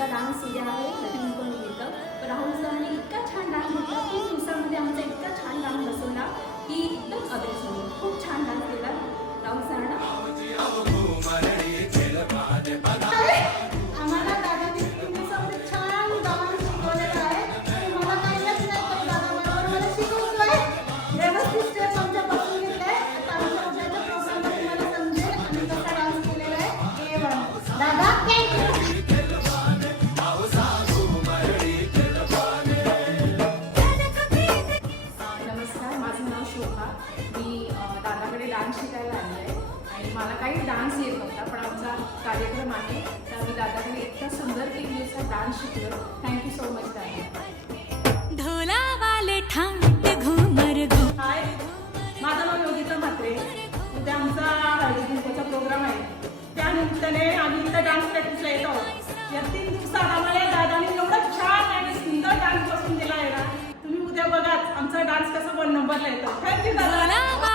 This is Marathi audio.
आमचा डान्स उद्या आहे लक्ष्मीपंचमीचा. राहुल सरांनी इतका छान डान्स घेतला, 3 दिवसामध्ये आमचा इतका छान डान्स बसवला की एकदम अदृश्य. खूप छान डान्स केला राहुल सरांना. आम्हाला दादाने 3 दिवसामध्ये छान डान्स शिकवलेला आहे. आणि मला काही येत नाही, पण दादा बरोबर मला शिकवतोय. व्यवस्थित स्टेप आमच्यापासून घेतलाय. आता आमच्या उद्याच्या प्रोग्राममध्ये मला समजेल आम्ही कसा डान्स केलेला आहे. हे बघा. दादा थँक्यू. नमस्कार, माझं नाव शोभा. मी दादाकडे डान्स शिकायला आले आहे आणि मला काही डान्स येत नव्हता, पण आमचा कार्यक्रम आहे तर मी दादाकडे इतका सुंदर 3 दिवसात डान्स शिकलो. थँक्यू सो मच दादा. ढोला वाले ठाण घुमर घुम. हाय, माझं नाव योगिता म्हात्रे. उद्या आमचा हळदी कुंकूचा प्रोग्राम आहे. त्या निमित्ताने आम्ही इथं डान्स प्रॅक्टिसला येत आहोत. या 3 दिवसात आम्हाला दादाने एवढा छान आणि सुंदर डान्स बसून दिला आहे ना. तुम्ही उद्या बघाच आमचा डान्स कसा 1 नंबरला येतो. थँक्यू दादा.